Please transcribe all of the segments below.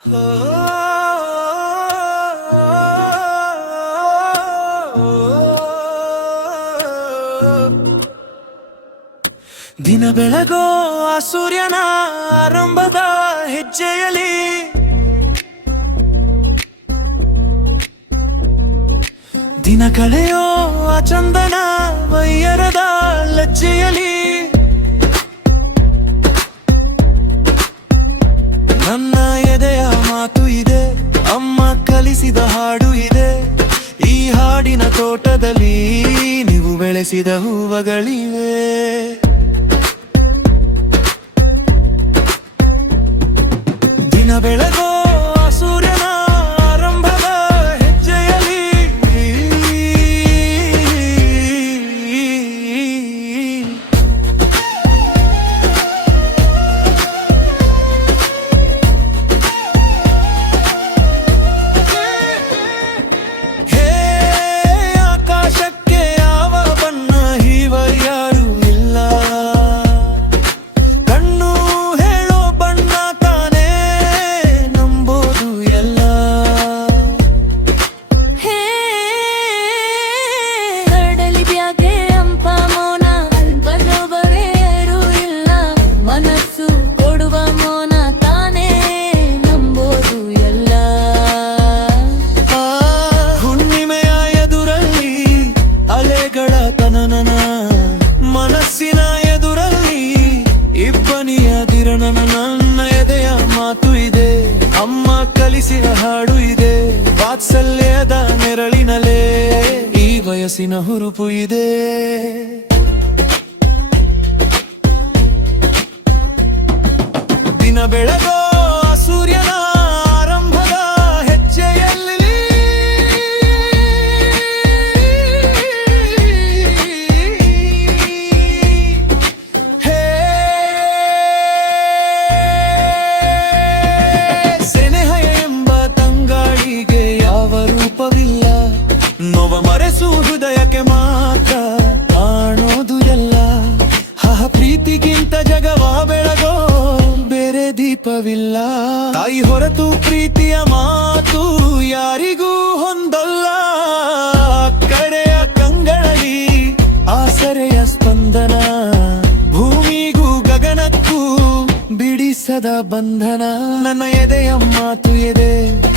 ದಿನ ಬೆಳಗೋ ಆ ಸೂರ್ಯನ ಆರಂಭದ ಹೆಜ್ಜೆಯಲಿ ದಿನ ಕಳೆಯೋ ಆ ಚಂದನ ವೈಯರದ ಲಜ್ಜೆಯಲಿ ನನ್ನ ಎದೆಯ ಮಾತು ಇದೆ, ಅಮ್ಮ ಕಲಿಸಿದ ಹಾಡು ಇದೆ. ಈ ಹಾಡಿನ ತೋಟದಲ್ಲಿ ನೀವು ಬೆಳೆಸಿದ ಹೂವುಗಳಿವೆ. ದಿನ ಬೆಳಗೋ ಆ ಸೂರ್ಯನ ಆರಂಭದ ಹೆಜ್ಜೆಯಲಿ ಹೇ ಆಕಾಶಕ್ಕೆ ಯಾವ ಬಣ್ಣ ಹೀವ ಯಾರು ಇಲ್ಲ. ಕಣ್ಣು ಹೇಳೋ ಬಣ್ಣ ತಾನೇ ನಂಬೋದು ಎಲ್ಲ. ಹೇ ಕಡಲಿ ಬ್ಯಾಗೆ ಅಂಪ ಮೌನ ಬರೋಬರೇ ಯಾರೂ ಇಲ್ಲ. ಮನಸ್ಸು ಕೊಡುವ ಮೌನ ತಾನೇ ನಂಬೋದು ಎಲ್ಲ. ಹುಣ್ಣಿಮೆಯ ಎದುರಲ್ಲಿ ಅಲೆಗಳ ತನನನ, ಮನಸ್ಸಿನ ಎದುರಲ್ಲಿ ಇಬ್ಬನಿಯ ದಿರನನ. ನನ್ನ ಎದೆಯ ಮಾತು ಇದೆ, ಅಮ್ಮ ಕಲಿಸಿದ ಹಾಡು ಇದೆ. ವಾತ್ಸಲ್ಯದ ನೆರಳಿನಲೇ ಈ ವಯಸ್ಸಿನ ಹುರುಪು ಇದೆ. ದಿನ ಬೆಳಗೋ ಆ ಸೂರ್ಯನ ಆರಂಭದ ಹೆಜ್ಜೆಯಲ್ಲಿ ಹೇ ಸೆನೆಹಯ ಎಂಬ ತಂಗಾಳಿಗೆ ಯಾವ ರೂಪವಿಲ್ಲ. ನೋವ ಮರೆಸು ಹೃದಯಕ್ಕೆ ಮಾತ್ರ ಕಾಣೋದು ಎಲ್ಲ. ಪ್ರೀತಿಗಿಂತ ಜಗವ ಬೆಳಗೋ ಬೇರೆ ದೀಪವಿಲ್ಲ. ತಾಯಿ ಹೊರತು ಪ್ರೀತಿಯ ಮಾತು ಯಾರಿಗೂ ಹೊಂದಲ್ಲ. ಕಡೆಯ ಕಂಗಳಲ್ಲಿ ಆಸರೆಯ ಸ್ಪಂದನ, ಭೂಮಿಗೂ ಗಗನಕ್ಕೂ ಬಿಡಿಸದ ಬಂಧನ. ನನ್ನ ಎದೆಯ ಮಾತು ಇದೆ,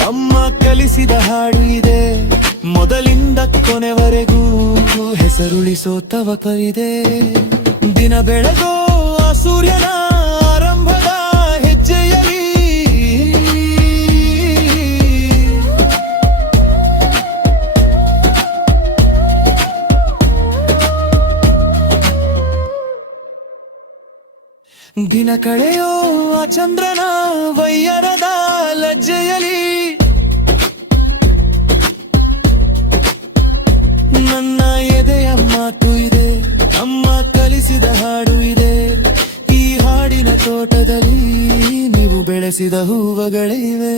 ಅಮ್ಮ ಕಲಿಸಿದ ಹಾಡು ಇದೆ. ಮೊದಲಿಂದ ಕೊನೆವರೆಗೂ ಹೆಸರುಳಿಸೋ ತವಕವಿದೆ. ದಿನ ಬೆಳಗೋ ಆ ಸೂರ್ಯನ ಆರಂಭದ ಹೆಜ್ಜೆಯಲಿ ದಿನ ಕಳೆಯೋ ಆ ಚಂದ್ರನ ವೈಯರದ ಲಜ್ಜೆಯಲಿ ನನ್ನ ಎದೆಯ ಮಾತು ಇದೆ, ಅಮ್ಮ ಕಲಿಸಿದ ಹಾಡು ಇದೆ. ಈ ಹಾಡಿನ ತೋಟದಲ್ಲಿ ನೀವು ಬೆಳೆಸಿದ ಹೂವುಗಳಿವೆ.